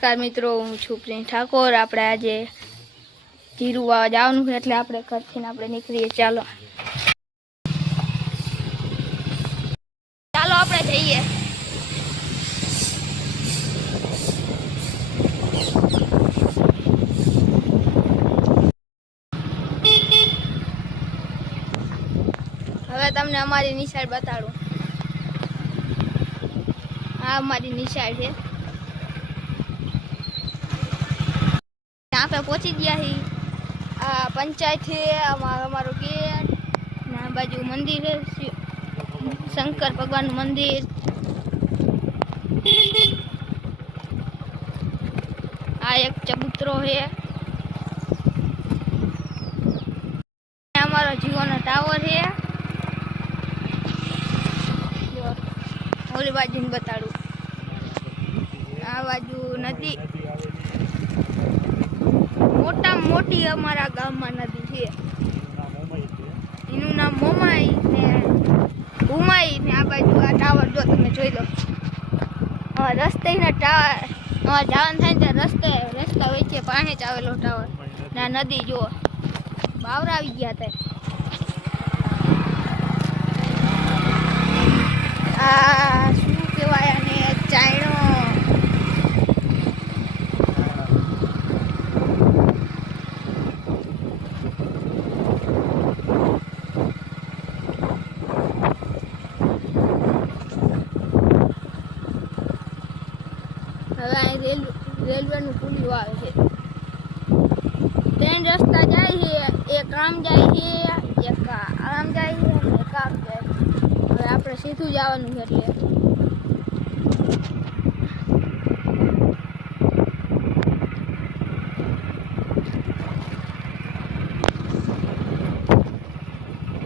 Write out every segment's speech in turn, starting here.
નમસ્કાર મિત્રો, હું છું પ્રિન્સ ઠાકોર। આપણે આજે જીરું વાવવા જવાનું છે એટલે આપણે ઘરથી આપણે નીકળીએ। ચાલો આપણે જઈએ। હવે તમને અમારી નિશાળ બતાડું। આ અમારી નિશાળ છે। यहाँ पे पहुंची गया ही आ पंचायत है। हमारो गेट ना बाजू मंदिर है, शंकर भगवान मंदिर। आ एक चबूतरो है। हमारा जियो ना टावर है। ओली बाजू बताड़ू, आ बाजू नदी मोटा मोटी अमरा गाम में नदी है। एनु नाम मोमाई ने उमाई ने आ बाजू आ टावर जो तमे જોઈ લો। रस्ते ने टावर जावन थाय ते रस्ता वच्चे पाणी ज आवेलो टावर ना नदी जो बावरा આવી ગયા તે। आ શું કહેવાય આને, ચાયણો। रेलवे नु पुलियो आवे छे। ट्रेन रस्ता जाय है, एक आम जाय है, एक आम जाय है, एक आम जाय। હવે આપણે સીધું જવાનું છે એટલે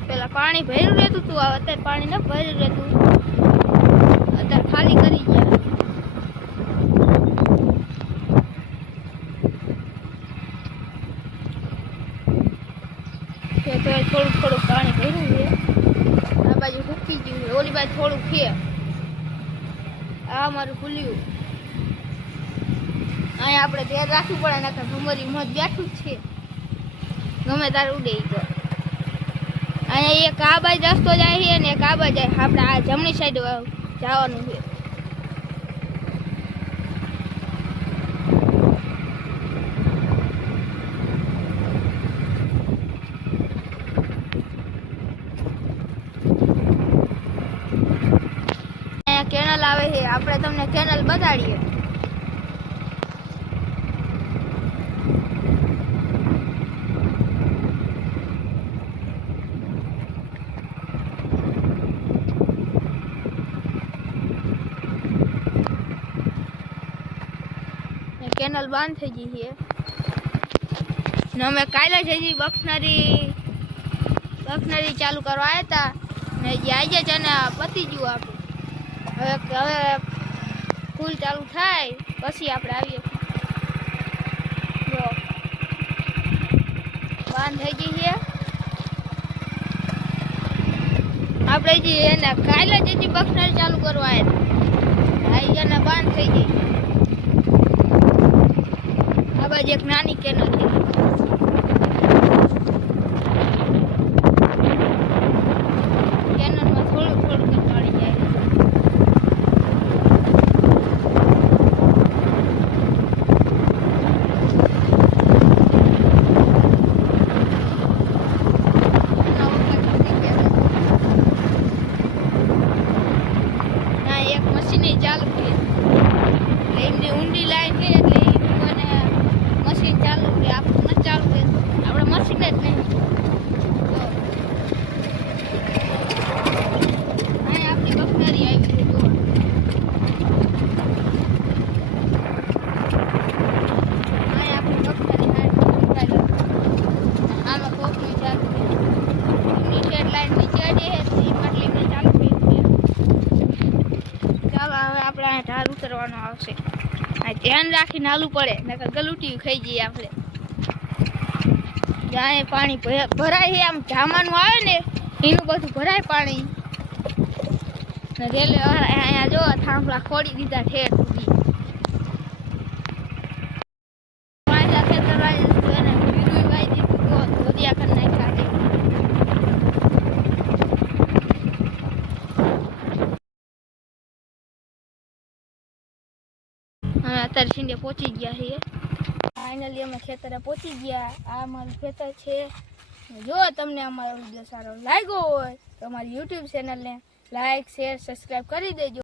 પેલા પાણી ભર્યું રહેતું હતું, અત્યારે પાણી ન ભર્યું રહેતું, અત્યારે ખાલી કરી ગયા। થોડું થોડું પાણી ભર્યું છે। આ બાજુ સુકી ગયું છે, ઓલી બાજુ થોડું છે। આ અમારું ખુલ્યું। અહીંયા આપણે ધ્યાન રાખવું પડે, નકર ભમરી મોજ બેઠું જ છે, ગમે તારે ઉડે તો। અહીંયા એક આ બાજુ રસ્તો જાય છે ને એક આ બાજુ જાય। આપણે આ જમણી સાઈડ જવાનું છે। केनल आवे है, आपणे तमने केनल बताड़ीए। केनल बंद थई गई है ने अमे काले जी बखनरी चालू करवा आया था ने आज ज ने पती गयुं। आप હવે ફૂલ ચાલુ થાય પછી આપણે આવીએ। જો બંધ થઈ ગઈ છે આપણે જે એને કાલે જે બખનર ચાલુ કરવા આવ્યા હતા એને બંધ થઈ ગઈ। આ બાજુ એક નાની કેનલ છે। કેનલમાં થોડું થોડું પાણી જાય। चालू है एमनी ऊंडी लाइन है એટલે મને મશીન ચાલુ છે। આપણે ન ચાલુ છે, આપણે મશીન જ નહીં। અહીં આપણી બખનારી આવી છે। જો અહીં આપણી બખનારી આમાં કોકની ચાલુ છે। એમની શેડ લાઈન નીચે છે એટલે એમને ચાલુ છે। ચાલો હવે આપણે આ ઢાર ઉતરવાનો આવશે। આ ધ્યાન રાખીને હાલવું પડે, નકર ગલુટિયું ખાઈ જઈએ આપણે। જ્યાં પાણી ભરાય છે, આમ જામાનું આવે ને એનું બધું ભરાય પાણી। રેલવે અહીંયા જો થાંભલા ખોડી દીધા ઠેર સુધી। અમે અત્યારે સીંડે પહોંચી ગયા છીએ ફાઇનલી અમે ખેતરે પહોંચી ગયા આ અમારું ખેતર છે જો તમને અમારો વિડીયો સારો લાગ્યો હોય તો અમારી યુટ્યુબ ચેનલને લાઈક શેર સબસ્ક્રાઈબ કરી દેજો